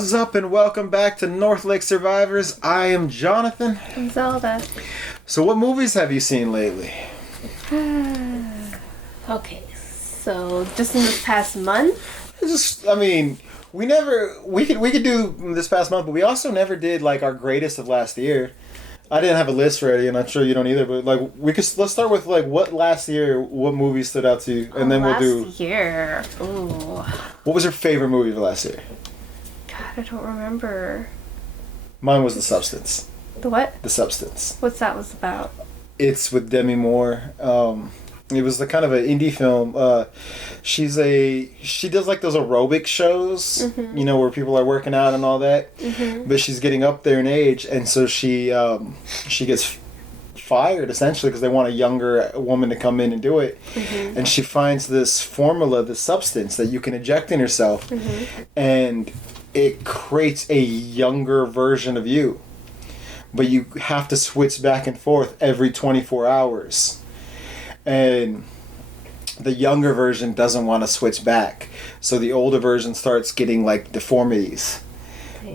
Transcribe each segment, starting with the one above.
What's up and welcome back to North Lake Survivors. I am Jonathan. I'm Zelda. So what movies have you seen lately? Okay, so just in this past month? We could do this past month, but we also never did like our greatest of last year. I didn't have a list ready, and I'm sure you don't either. But like, let's start with like what movies stood out to you, and then we'll do. Last year, ooh. What was your favorite movie of last year? God, I don't remember. Mine was The Substance. The what? The Substance. What's that was about? It's with Demi Moore. It was the kind of an indie film. She does like those aerobic shows, you know, where people are working out and all that. Mm-hmm. But she's getting up there in age, and so she gets fired essentially because they want a younger woman to come in and do it. Mm-hmm. And she finds this formula, this substance that you can inject in yourself, and it creates a younger version of you. But you have to switch back and forth every 24 hours. And the younger version doesn't want to switch back. So the older version starts getting like deformities.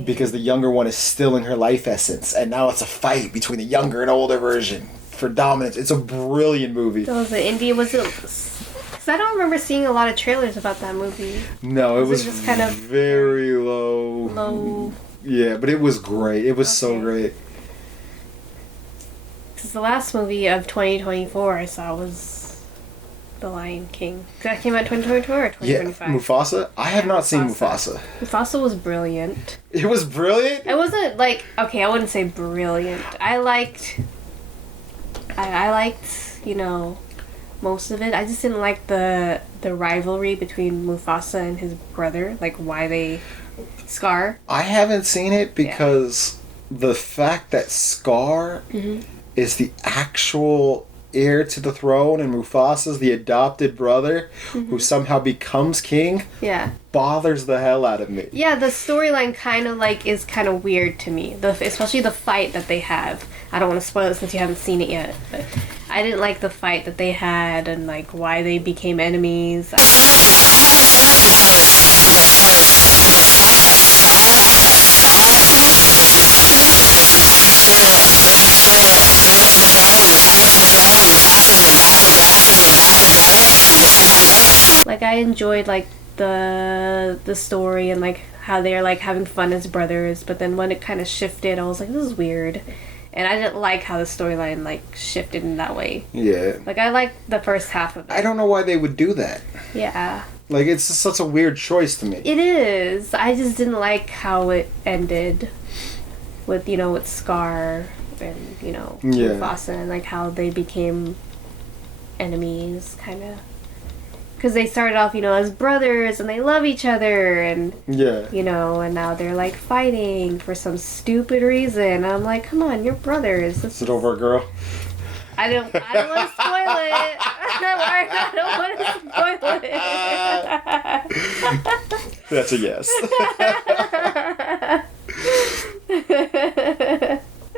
Because the younger one is still in her life essence. And now it's a fight between the younger and older version for dominance. It's a brilliant movie. So was it indie? Was it... Because I don't remember seeing a lot of trailers about that movie. No, it was just kind of very low. Low. Yeah, but it was great. It was so great. The last movie of 2024 I saw was The Lion King. That came out 2024 or 2025? Yeah, Mufasa? I have not seen Mufasa. Mufasa was brilliant. It was brilliant? It wasn't like... Okay, I wouldn't say brilliant. I liked, you know, most of it. I just didn't like the rivalry between Mufasa and his brother. Like, why they... Scar. I haven't seen it because the fact that Scar... is the actual heir to the throne and Mufasa's the adopted brother who somehow becomes king bothers the hell out of me. Yeah, the storyline kind of like is kind of weird to me. Especially the fight that they have. I don't want to spoil it since you haven't seen it yet, but I didn't like the fight that they had and like why they became enemies. Like I enjoyed like the story and like how they're like having fun as brothers, but then when it kind of shifted, I was like, this is weird, and I didn't like how the storyline like shifted in that way. Yeah. Like I liked the first half of it. I don't know why they would do that. Yeah. Like it's just such a weird choice to me. It is. I just didn't like how it ended with, you know, with Scar and, you know, Mufasa and like how they became enemies kind of. Because they started off, you know, as brothers and they love each other and, you know, and now they're like fighting for some stupid reason. And I'm like, come on, you're brothers. Is it over a girl? I don't want to spoil it. I don't want to spoil it. That's a yes.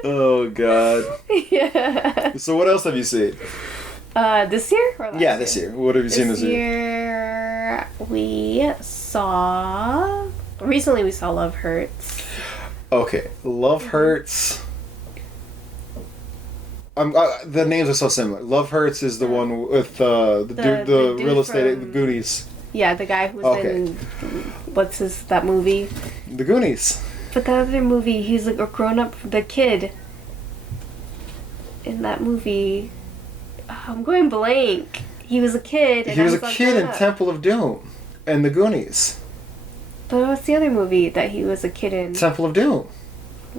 Oh, God. Yeah. So what else have you seen? This year? Or last year? This year. What have you seen this year? Recently we saw Love Hurts. Okay. Love Hurts. The names are so similar. Love Hurts is the one with the real estate, the Goonies. Yeah, the guy who's in, that movie? The Goonies. But the other movie, he's like a grown-up, the kid in that movie... I'm going blank. He was a kid. He was a kid in Temple of Doom and the Goonies. But what's the other movie that he was a kid in? Temple of Doom.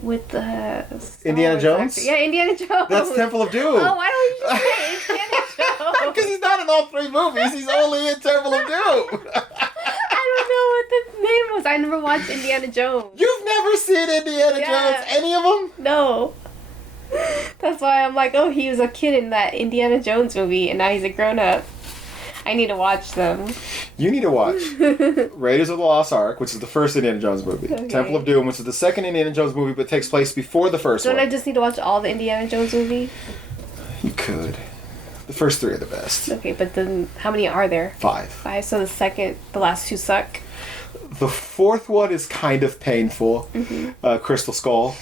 With the... Indiana Jones? Yeah, Indiana Jones. That's Temple of Doom. Oh, why don't you just say Indiana Jones? Because he's not in all three movies. He's only in Temple of Doom. I don't know what the name was. I never watched Indiana Jones. You've never seen Indiana Jones? Any of them? No. That's why I'm like, oh, he was a kid in that Indiana Jones movie, and now he's a grown-up. I need to watch them. You need to watch Raiders of the Lost Ark, which is the first Indiana Jones movie. Okay. Temple of Doom, which is the second Indiana Jones movie, but takes place before the first one. Don't I just need to watch all the Indiana Jones movie? You could. The first three are the best. Okay, but then how many are there? 5. 5, so the last 2 suck? The fourth one is kind of painful. Crystal Skull,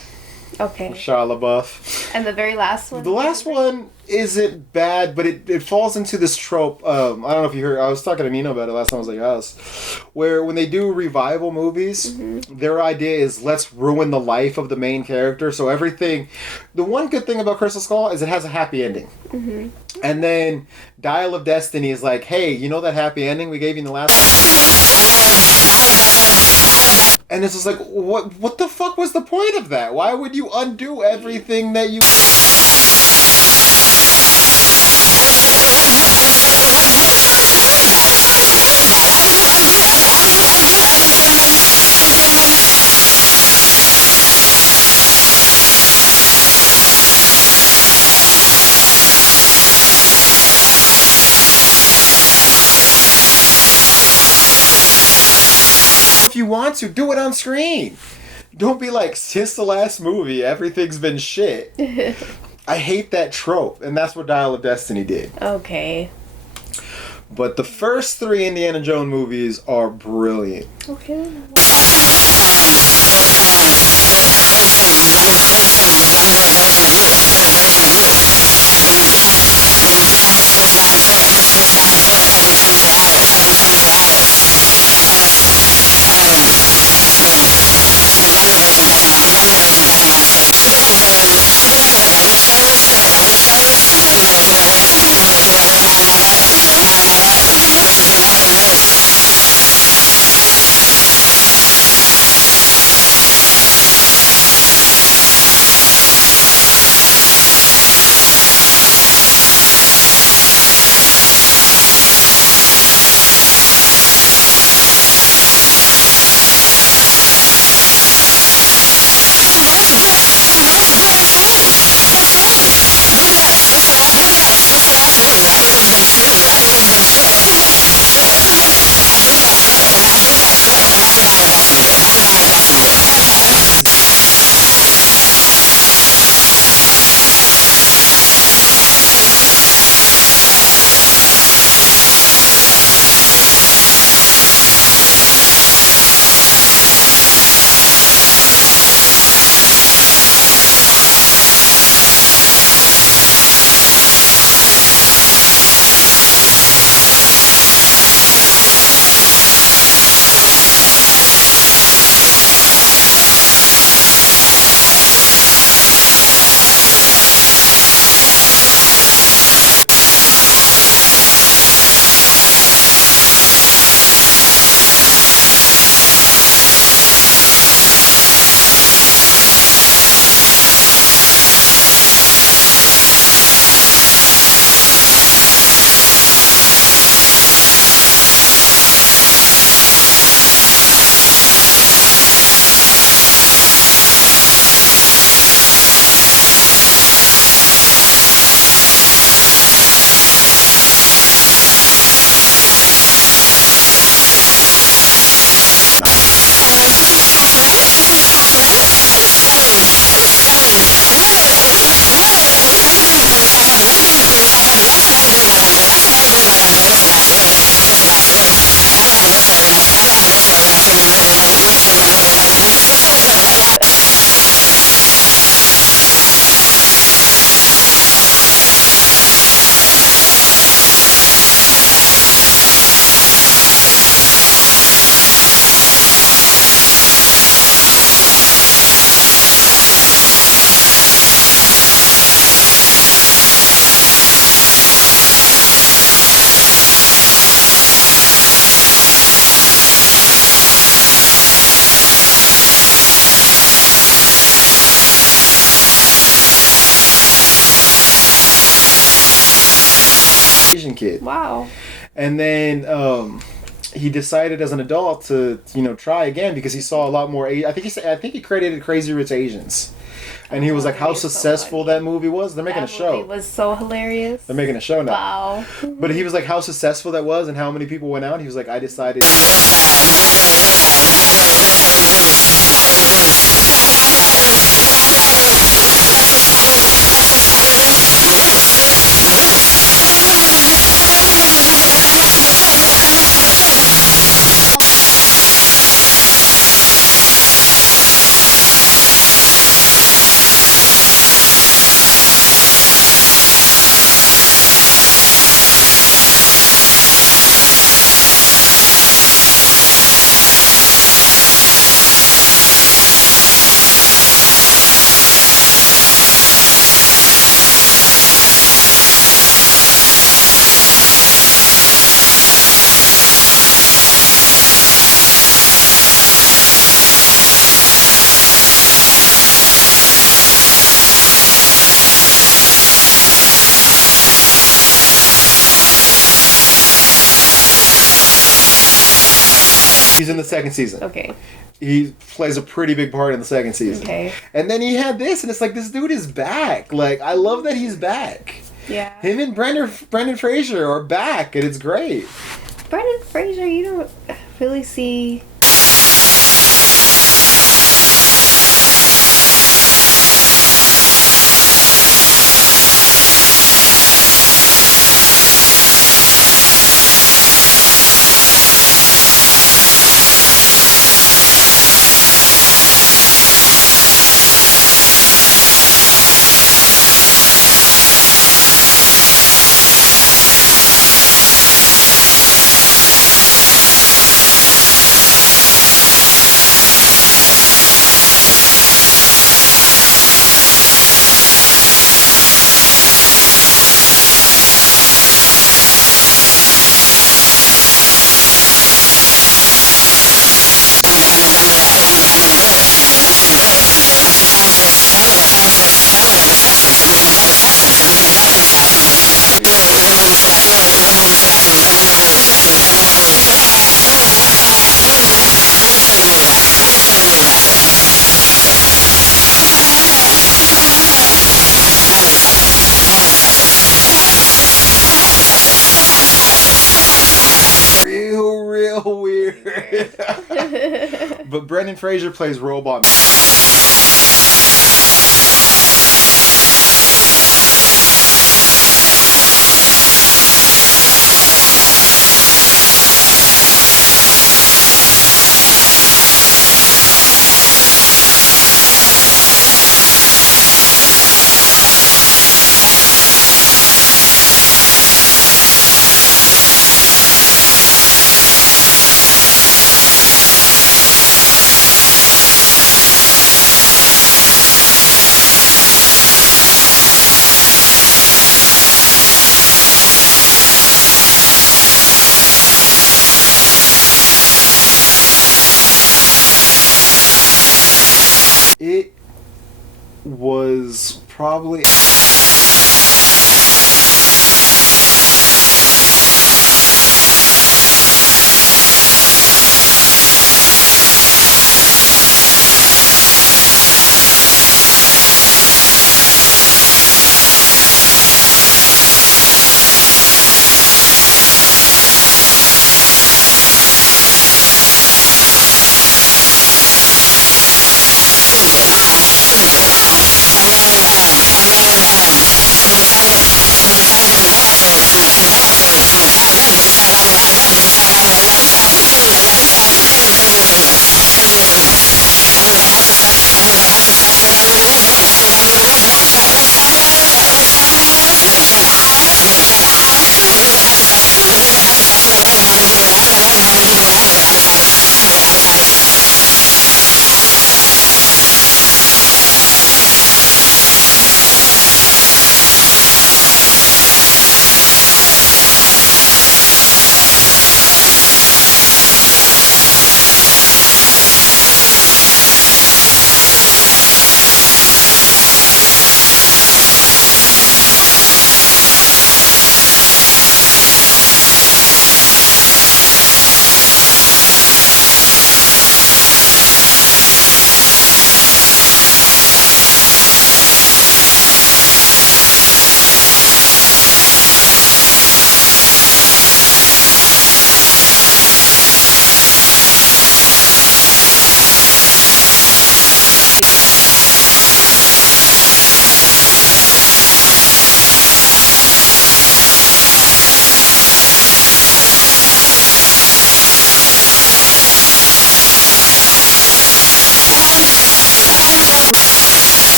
Okay. Shia LaBeouf. And the very last one? The last one isn't bad, but it falls into this trope. I don't know if you heard. I was talking to Nino about it last time I was at your house, where when they do revival movies, their idea is let's ruin the life of the main character. So everything. The one good thing about Crystal Skull is it has a happy ending. And then Dial of Destiny is like, hey, you know that happy ending we gave you in the last. And it's just like, what the fuck was the point of that? Why would you undo everything that you... If you want to, do it on screen. Don't be like, since the last movie, everything's been shit. I hate that trope, and that's what Dial of Destiny did. Okay. But the first three Indiana Jones movies are brilliant. Okay. Asian kid. Wow. And then he decided as an adult to try again because he saw a lot more. I think he credited Crazy Rich Asians, and he was like how successful that movie was. They're making a show. It was so hilarious. They're making a show now. Wow. But he was like how successful that was and how many people went out. He was like, I decided. He's in the second season. Okay. He plays a pretty big part in the second season. Okay. And then he had this, and it's like, this dude is back. Like, I love that he's back. Yeah. Him and Brendan Fraser are back, and it's great. Brendan Fraser, you don't really see. Real weird. But Brendan Fraser plays Robot. It was probably.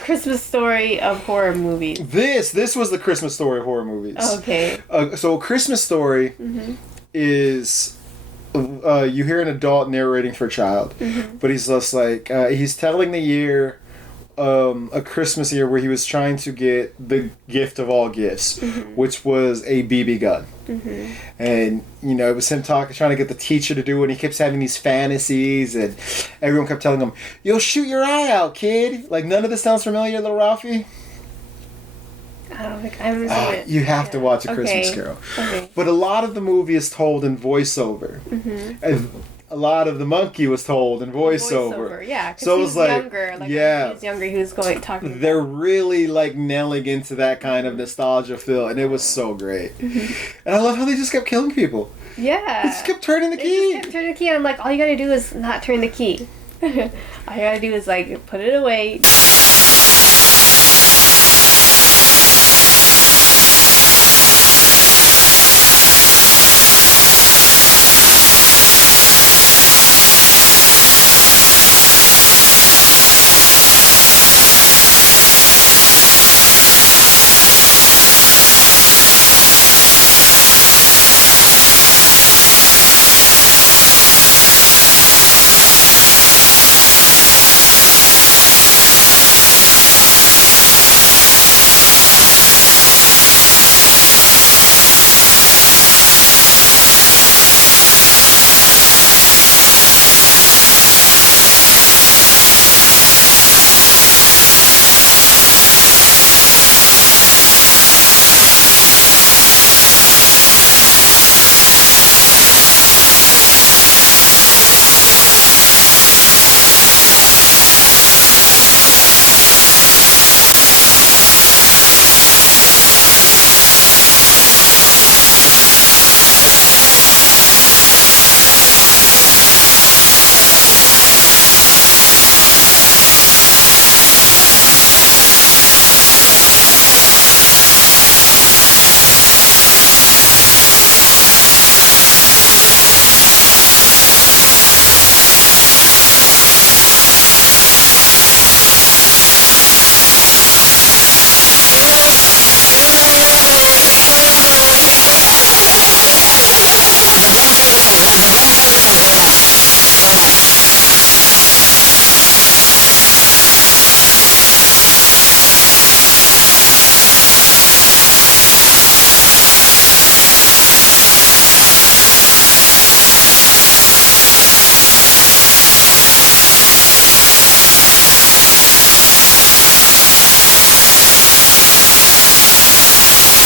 Christmas Story of horror movies. This was the Christmas Story of horror movies. Okay. So A Christmas Story is you hear an adult narrating for a child, but he's just like he's telling the year. A Christmas year where he was trying to get the gift of all gifts, which was a BB gun. And, you know, it was him trying to get the teacher to do it, and he kept having these fantasies, and everyone kept telling him, "You'll shoot your eye out, kid." Like, none of this sounds familiar, little Ralphie? I don't think I've ever seen it. You have to watch A Christmas Carol. Okay. But a lot of the movie is told in voiceover. And a lot of the monkey was told in voiceover. Yeah, because so it was like, younger. Like, when he was younger, he was talking. They're really like nailing into that kind of nostalgia feel, and it was so great. And I love how they just kept killing people. Yeah. They just kept turning the key. And I'm like, all you gotta do is not turn the key. All you gotta do is like put it away.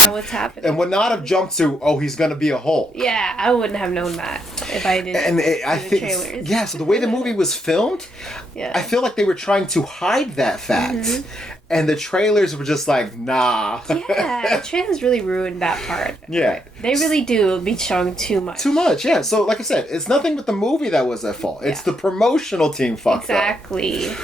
What's happening? And would not have jumped to, oh, he's gonna be a Hulk. Yeah, I wouldn't have known that if I didn't. And I think, trailers. Yeah. So the way the movie was filmed, I feel like they were trying to hide that fact, and the trailers were just like, nah. Yeah, the trailers really ruined that part. Yeah, they really do be showing too much. Too much, yeah. So, like I said, it's nothing with the movie that was at fault. It's the promotional team fucked up. Exactly.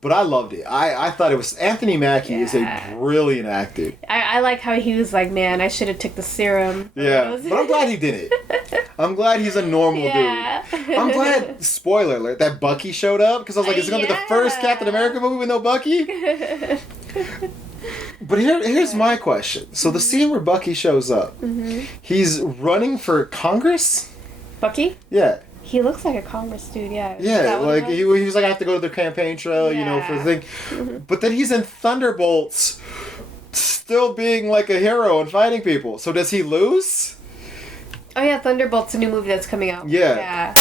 But I loved it. I thought it was... Anthony Mackie is a brilliant actor. I like how he was like, man, I should have took the serum. Yeah, but I'm glad he did it. I'm glad he's a normal dude. I'm glad, spoiler alert, that Bucky showed up. Because I was like, is it going to be the first Captain America movie with no Bucky? But here's my question. So the scene where Bucky shows up, he's running for Congress? Bucky? Yeah. He looks like a Congress dude, yeah. Yeah, like he was like, I have to go to the campaign trail, you know, for the thing. But then he's in Thunderbolts, still being like a hero and fighting people. So does he lose? Oh yeah, Thunderbolt's a new movie that's coming out. Yeah.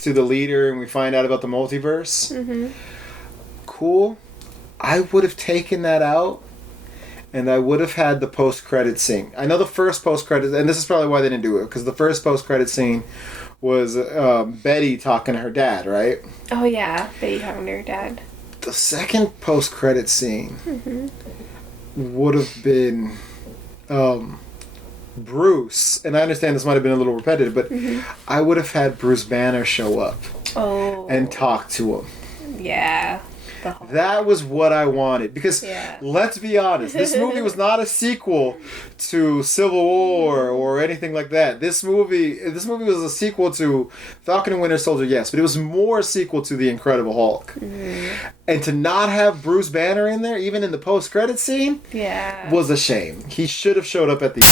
To the leader, and we find out about the multiverse. Cool. I would have taken that out, and I would have had the post-credit scene. I know the first post-credit, and this is probably why they didn't do it, because the first post-credit scene was Betty talking to her dad, right? Oh yeah, Betty talking to her dad. The second post-credit scene would have been Bruce, and I understand this might have been a little repetitive, but I would have had Bruce Banner show up. and Oh. talk to him. Yeah. The Hulk. That was what I wanted. Because Yeah. let's be honest, this movie was not a sequel to Civil War or anything like that. This movie was a sequel to Falcon and Winter Soldier, yes, but it was more a sequel to The Incredible Hulk. And to not have Bruce Banner in there, even in the post-credit scene, Yeah. was a shame. He should have showed up at the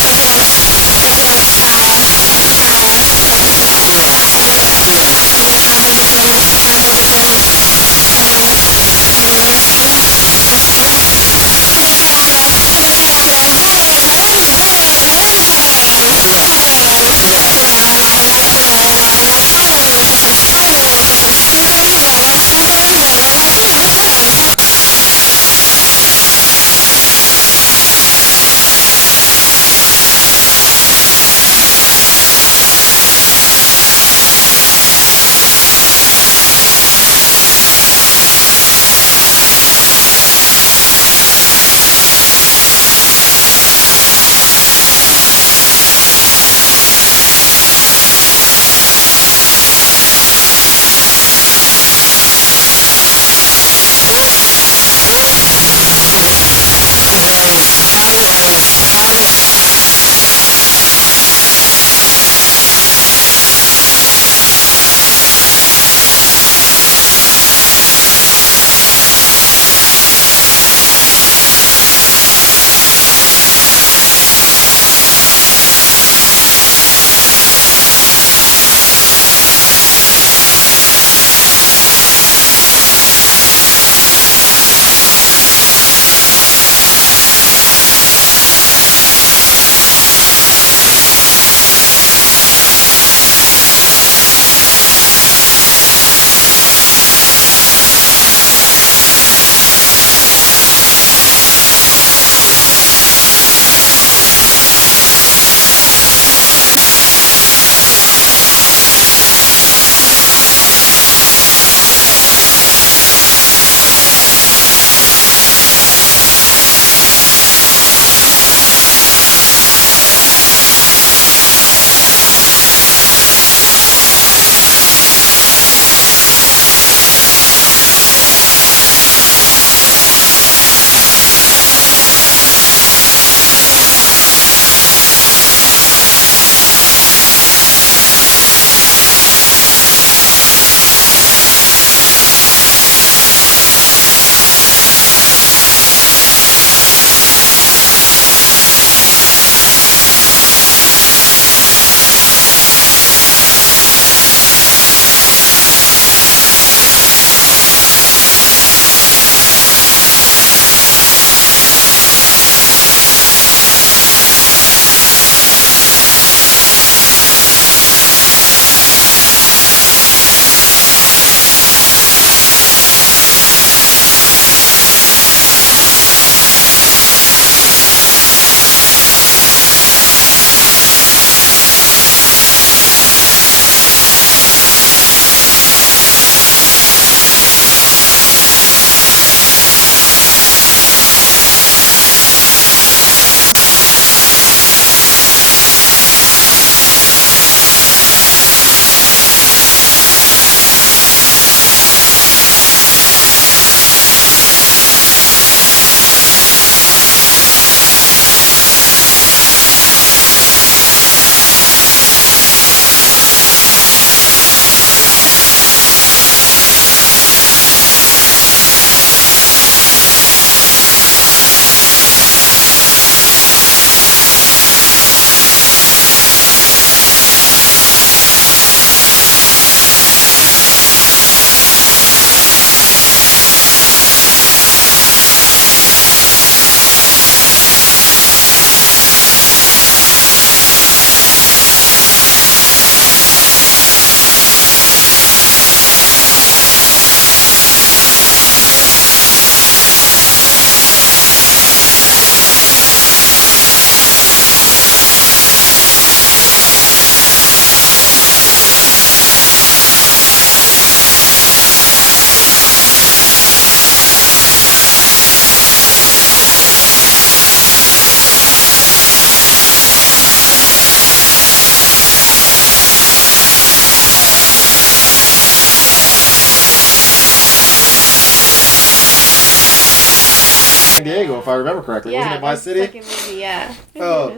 Diego, if I remember correctly. Wasn't Yeah, it Vice that's the City? second movie. Yeah. Uh,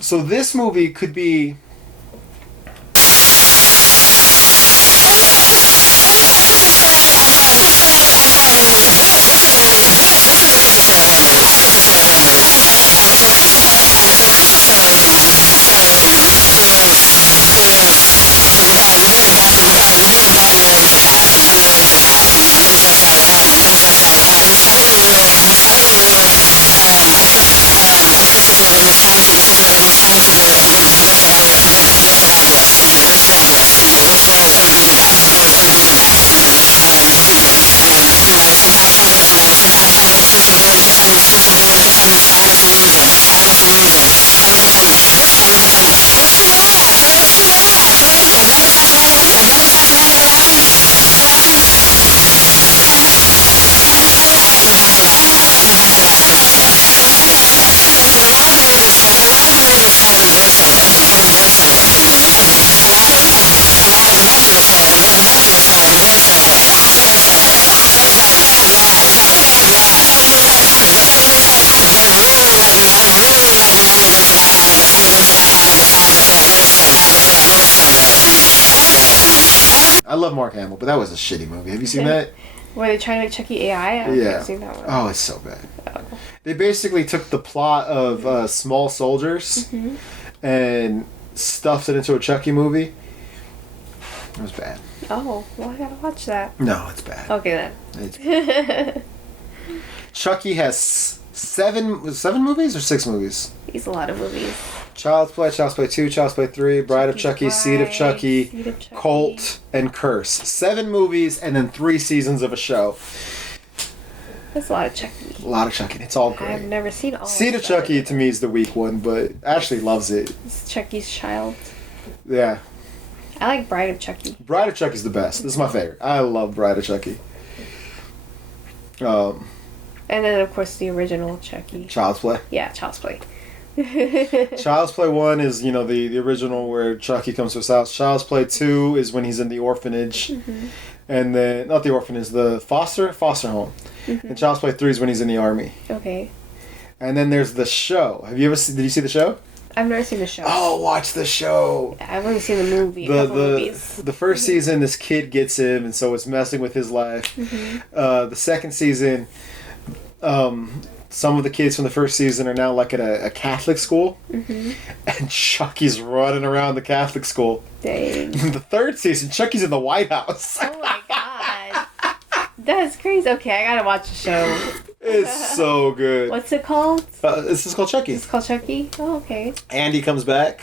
so this movie could be. I love Mark Hamill, but that was a shitty movie. Have you seen that? Were they trying to make Chucky AI? I don't think Yeah. I've seen that one. Oh, it's so bad. Oh. They basically took the plot of Small Soldiers and stuffed it into a Chucky movie. It was bad. Oh, well, I gotta watch that. No, it's bad. Okay It's, then. Chucky has seven movies or six movies? He's a lot of movies. Child's Play, Child's Play 2, Child's Play 3, Bride of Chucky, Seed of Chucky, Seed of Chucky. Cult, and Curse. 7 movies and then 3 seasons of a show. That's a lot of Chucky. A lot of Chucky. It's all I've great. never seen all Seed of seven. Chucky to me is the weak one, but Ashley loves it. It's Chucky's child. Yeah. I like Bride of Chucky. Bride of Chucky's the best. This is my favorite. I love Bride of Chucky. And then, of course, the original Chucky. Child's Play. Yeah, Child's Play. Child's Play 1 is, the original where Chucky comes to his house. Child's Play 2 is when he's in the orphanage. And then, not the orphanage, the foster home. And Child's Play 3 is when he's in the army. Okay. And then there's the show. Did you see the show? I've never seen the show. Oh, watch the show. I've only seen the movie. A The couple movies. the first season, this kid gets him, and so it's messing with his life. The second season, some of the kids from the first season are now like at a Catholic school, and Chucky's running around the Catholic school. Dang. The third season, Chucky's in the White House. Oh my god. That's crazy. Okay, I gotta watch the show. It's so good. What's it called? This is called Chucky. It's called Chucky? Oh, okay. Andy comes back.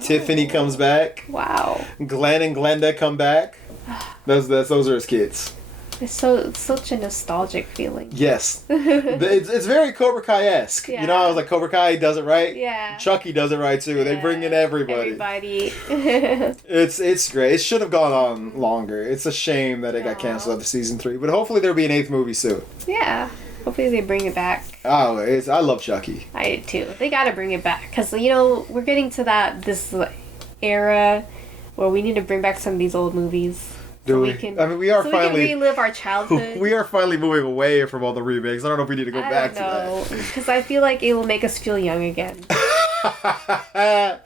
Tiffany comes back. Wow. Glenn and Glenda come back. Those are his kids. It's such a nostalgic feeling. Yes. It's very Cobra Kai-esque. Yeah. You know, I was like, Cobra Kai does it right. Yeah. Chucky does it right too. They bring in everybody. Everybody. It's great. It should have gone on longer. It's a shame that it got Aw. canceled after season 3. But hopefully there'll be an 8th movie soon. Yeah. Hopefully they bring it back. Oh, I love Chucky. I do too. They gotta bring it back. Because, we're getting to this era where we need to bring back some of these old movies. Do we we? can, I mean, we are so finally we can relive our childhood. we are finally moving away from all the remakes. I don't know if we need to go back to No, because I feel like it will make us feel young again. that.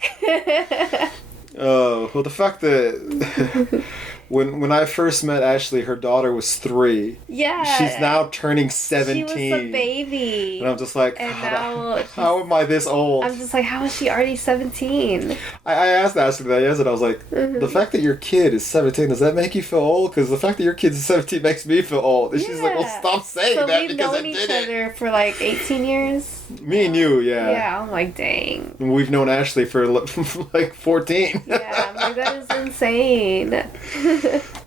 Oh, well, the fact that when I first met Ashley, her daughter was 3. Yeah. She's now turning 17. She was a baby. And I'm just like, And how, now how am I this old? I'm just like, how is she already 17? I asked Ashley that yesterday. I was like, the fact that your kid is 17, does that make you feel old? Because the fact that your kid is 17 makes me feel old. And she's like, well, Yeah. stop saying So that we've because I known each did it. other for like 18 years. Me and you, yeah. Yeah, I'm like, dang. And we've known Ashley for like 14. Yeah, I'm like, that is insane.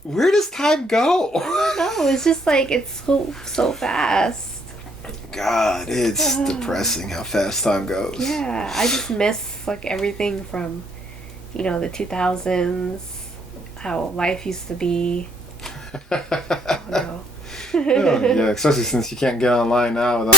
Where does time go? No, it's just like it's so fast. God, it's depressing how fast time goes. Yeah, I just miss like everything from, the 2000s, how life used to be. Oh, no. Oh, yeah, especially since you can't get online now without.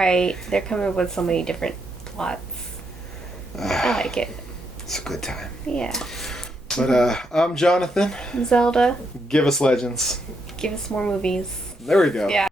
Right. They're coming up with so many different plots. I like it. It's a good time. Yeah. But I'm Jonathan. Zelda. Give us legends. Give us more movies. There we go. Yeah.